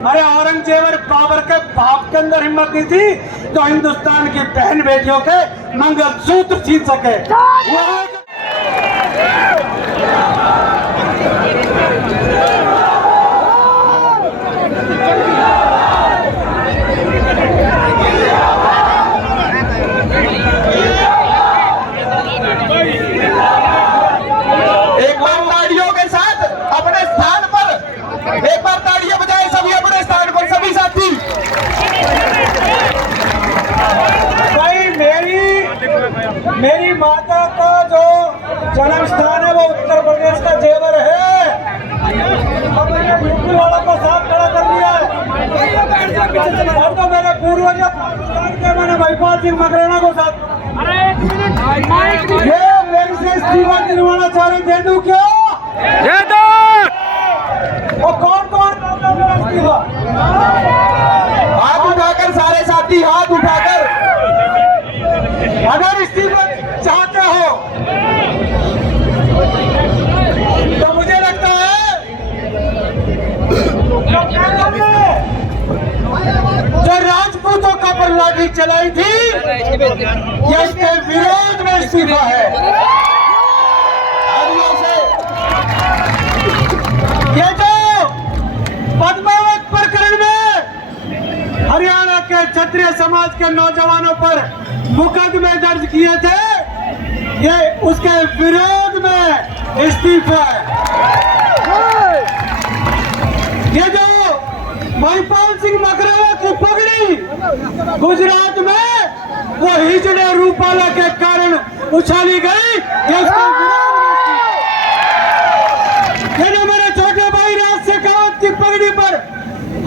अरे औरंगजेब और बाबर के बाप के अंदर हिम्मत नहीं थी तो हिंदुस्तान की बहन बेटियों के मंगलसूत्र छीन सके। एक बार तालियों के साथ अपने स्थान पर, एक बार तालियां बजाएं सभी अपने स्थान पर, सभी साथी। भाई मेरी माता का जो जन्म स्थान है वो उत्तर प्रदेश का जेवर है और मैंने यूपी वालों को साथ खड़ा कर दिया है और तो मेरे पूर्वज पाकिस्तान के मैंने महिपाल सिंह मकराना को साथ। ये मेरे से इस्तीफा दिलवाना चाह रहे दे दूं क्या? दे दो। वो कौन इस्तीफा? हाथ उठाकर सारे साथी, हाथ उठाकर। अगर इस्तीफा चाहते हो तो मुझे लगता है जो राजपूतों का पर लाठी चलाई थी ये इसके विरोध में इस्तीफा है। ये जो पद्मावत प्रकरण में हरियाणा के क्षत्रिय समाज के नौजवानों पर मुकदमे दर्ज किए थे ये उसके विरोध में इस्तीफा है। ये जो महिपाल सिंह मकराना की पगड़ी गुजरात में वो हिजड़े रूपाला के कारण उछाली गई ये उसके विरोध में इस्तीफा। ये जो मेरे छोटे भाई राज शेखावत की पगड़ी पर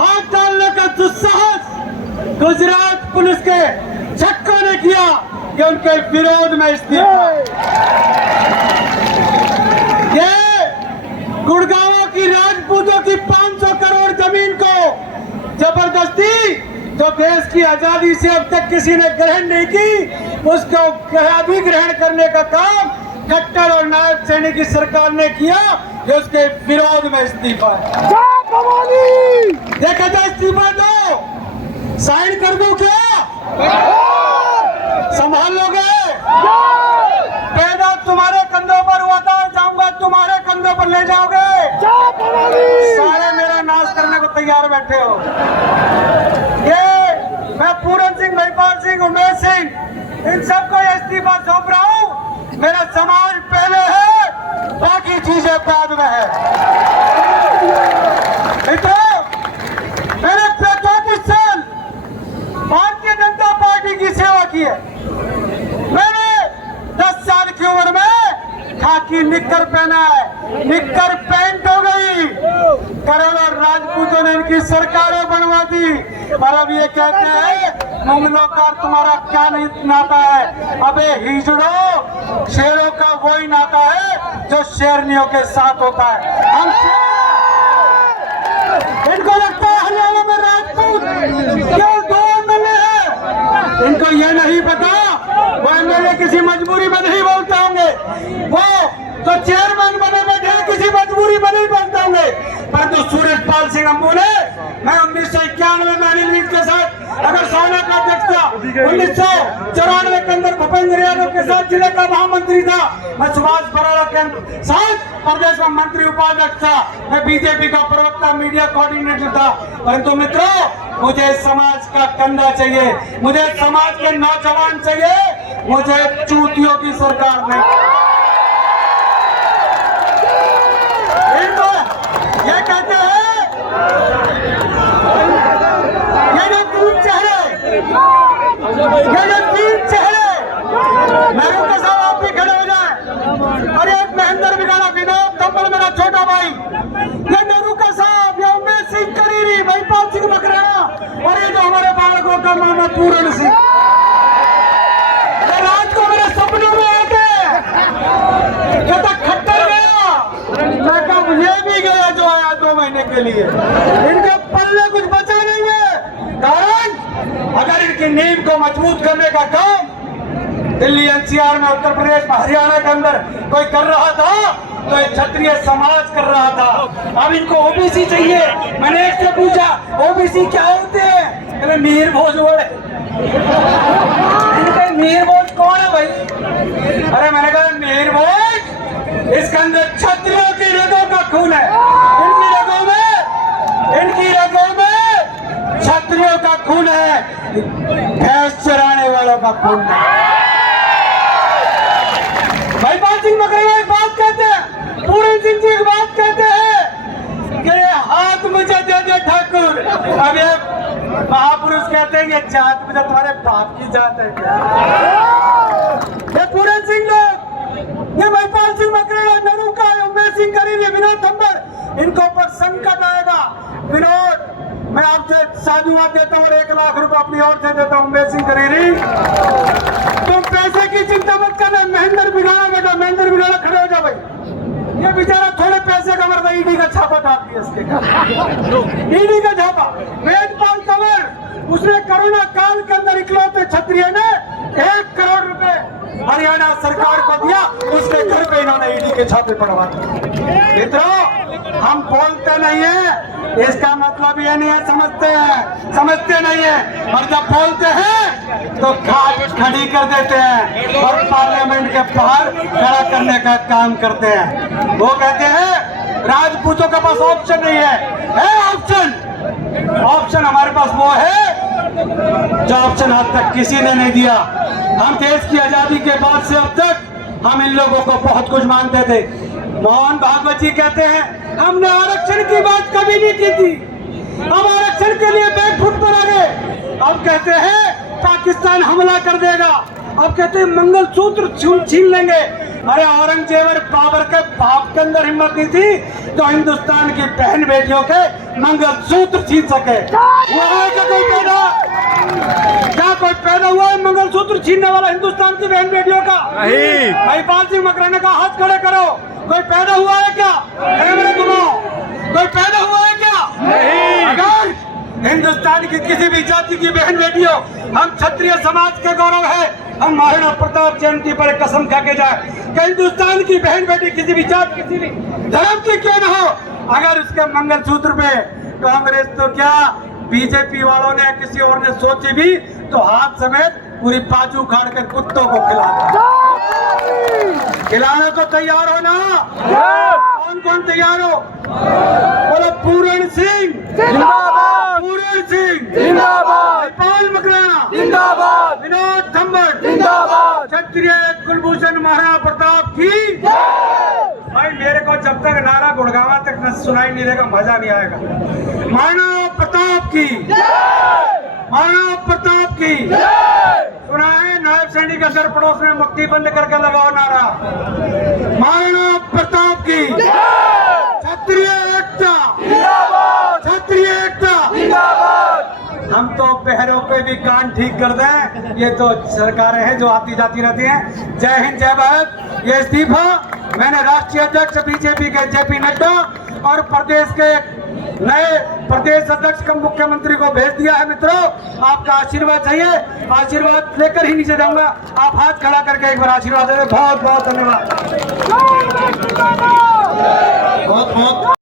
हाथ डालने का दुस्साहस गुजरात पुलिस के छक्कों ने किया कि उनके विरोध में इस्तीफा। ये गुड़गांव की राजपूतों की 500 करोड़ जमीन को जबरदस्ती जो देश की आजादी से अब तक किसी ने ग्रहण नहीं की उसको अधिग्रहण करने का काम खट्टर और नायब सैनी की सरकार ने किया ये उसके विरोध में इस्तीफा है। देखा जाए इस्तीफा दो साइन कर दूं क्या? संभाल लोगे? पैदा तुम्हारे कंधों पर हुआ था जाऊंगा तुम्हारे कंधों पर ले जाओगे। सारे मेरा नाश करने को तैयार बैठे हो। ये मैं पूरन सिंह, महिपाल सिंह, उमेश सिंह इन सबको ये इस्तीफा सौंप रहा हूँ। मेरा समाज पहले है बाकी चीजें बाद में है। मैंने 35 साल भारतीय जनता पार्टी की सेवा की है। मैंने 10 साल की उम्र में खाकी निक्कर पहना है, निक्कर पैंट हो गई। करोड़ों राजपूतों ने इनकी सरकारें बनवा दी और अब ये कहते हैं मुगलों का तुम्हारा क्या नाता है? अबे हिजड़ों, शेरों का वही नाता है जो शेरनियों के साथ होता है। हम इनको लगता है हरियाणा में राजपूत केवल 2 एमएलए हैं। इनको ये नहीं पता वो एमएलए किसी मजबूरी में नहीं बोलते होंगे, वो तो चेयरमैन बने बैठे किसी मजबूरी में नहीं बोलते होंगे। परंतु सूरजपाल सिंह अंबू ने मैं 1991 में अनिल विज के साथ अगर सोना का अध्यक्ष था, 1994 के अंदर भूपेंद्र यादव के साथ जिले का महामंत्री था, मैं सुभाष बराला के साथ प्रदेश में मंत्री उपाध्यक्ष था, मैं बीजेपी का प्रवक्ता मीडिया कोऑर्डिनेटर था। परंतु मित्रों मुझे समाज का कंधा चाहिए, मुझे समाज के नौजवान चाहिए, मुझे चूतियों की सरकार नहीं। ये कहते हैं ये जो 3 चेहरे मेहरों के साथ आप भी खड़े हो जाए और एक महेंद्र बिगाड़ा विनोद कंबल मेरा छोटा भाई, ये नेहरू का साहब, ये उमेश सिंह करीरी, महिपाल सिंह मकराना और ये जो हमारे बालकों का मामा पूरन सिंह, रात को मेरे सपनों में आके कहता खट्टर गया, मैं कब ये भी गया जो आया 2 महीने के लिए। इनके पल्ले कुछ बचा नहीं है, कारण अगर इनकी नींव को मजबूत करने का काम दिल्ली एनसीआर में, उत्तर प्रदेश में, हरियाणा के अंदर कोई कर रहा था तो ये क्षत्रिय समाज कर रहा था। अब इनको ओबीसी चाहिए। मैंने एक से पूछा ओबीसी क्या होते हैं, कहते मीर भोज बोले। इनके मीर भोज कौन है भाई? अरे मैंने कहा मीर भोज इसके अंदर क्षत्रियों की रगों का खून है। इनकी रगों में क्षत्रियों का खून है, भैंस चराने वालों का खून है। भाई पाल सिंह मकरैना एक बात कहते हैं, पूरन सिंह जी एक बात कहते हैं कि ये हाथ मुझे दे दे ठाकुर। अब ये महापुरुष कहते हैं ये जात मुझे तुम्हारे बाप की जात है क्या? ये पूरन सिंह लोग, ये महिपाल सिंह मकरैना, नरूका, उमेश सिंह करीरी, विनोद थंबर, इनको पर संकट आएगा। विनोद, मैं आपसे साधुवाद देता हूँ और 1 लाख रुपए अपनी ओर से देता हूँ। उमेश सिंह करीरी, तुम पैसे की चिंता मत करना। महेंद्र बिगाड़ा बेटा, महेंद्र बिगाड़ा खड़े हो जाओ भाई। ये बेचारा थोड़े पैसे का मरता, ईडी का छापा डाल दिया इसके। ईडी का छापा। वेदपाल कंवर, उसने कोरोना काल के अंदर इकलौते क्षत्रिय ने 1 करोड़ रुपए हरियाणा सरकार को दिया, उसके घर पे इन्होंने ईडी के छापे पड़वा दिए। मित्रों, हम बोलते नहीं है, इसका मतलब ये नहीं है समझते नहीं है, और जब बोलते हैं तो घाट खड़ी कर देते हैं और पार्लियामेंट के बाहर खड़ा करने का काम करते हैं। वो कहते हैं राजपूतों के पास ऑप्शन नहीं है ऑप्शन हमारे पास वो है जो ऑप्शन आज तक किसी ने नहीं दिया। हम देश की आजादी के बाद से अब तक हम इन लोगों को बहुत कुछ मानते थे। मोहन भागवत जी कहते हैं हमने आरक्षण की बात कभी नहीं की थी, हम आरक्षण के लिए बैकफुट पर आ गए। अब कहते हैं पाकिस्तान हमला कर देगा, अब कहते हैं मंगलसूत्र छीन लेंगे। अरे औरंगजेब और बाबर के बाप के अंदर हिम्मत नहीं थी तो हिंदुस्तान की बहन बेटियों के मंगलसूत्र छीन सके। हुआ है क्या कोई पैदा हुआ है मंगलसूत्र छीनने वाला हिंदुस्तान की बहन बेटियों का? नहीं। महिपाल सिंह मकरैना का हाथ खड़े करो, कोई पैदा हुआ है क्या? कोई पैदा हुआ है क्या? नहीं। अगर हिंदुस्तान की किसी भी जाति की बहन बेटियों, हम क्षत्रिय समाज के गौरव है, हम महाराणा प्रताप जयंती पर कसम खा के जाए कि हिंदुस्तान की बहन बेटी किसी भी जात, किसी भी धर्म की क्यों न हो, अगर उसके मंगलसूत्र पे कांग्रेस तो क्या बीजेपी वालों ने किसी और ने सोची भी तो हाथ समेत पूरी बाजू उखाड़ कर कुत्तों को खिलाने को तैयार हो ना? कौन तैयार हो? बोलो पूरन सिंह जिंदाबाद, पूरन सिंह जिंदाबाद, महिपाल मकरैना जिंदाबाद, विनोद थंबर जिंदाबाद, क्षत्रिय कुलभूषण महाराणा प्रताप की। भाई मेरे को जब तक नारा गुड़गावा तक न सुनाई नहीं देगा मजा नहीं आएगा। महाराणा प्रताप की, महाराणा प्रताप की। सुना है नायब सैनिक का सर पड़ोस में मक्खी बंद करके लगाओ नारा, महाराणा प्रताप की। क्षत्रिय एकता, क्षत्रिय एकता। हम तो पैरों पे भी कान ठीक कर दें, ये तो सरकारें हैं जो आती जाती रहती हैं। जय हिंद, जय भारत। ये इस्तीफा मैंने राष्ट्रीय अध्यक्ष बीजेपी के जेपी नड्डा और प्रदेश के नए प्रदेश अध्यक्ष कम मुख्यमंत्री को भेज दिया है। मित्रों, आपका आशीर्वाद चाहिए, आशीर्वाद लेकर ही नीचे जाऊंगा। आप हाथ खड़ा करके एक बार आशीर्वाद दें। बहुत बहुत धन्यवाद। बहुत बहुत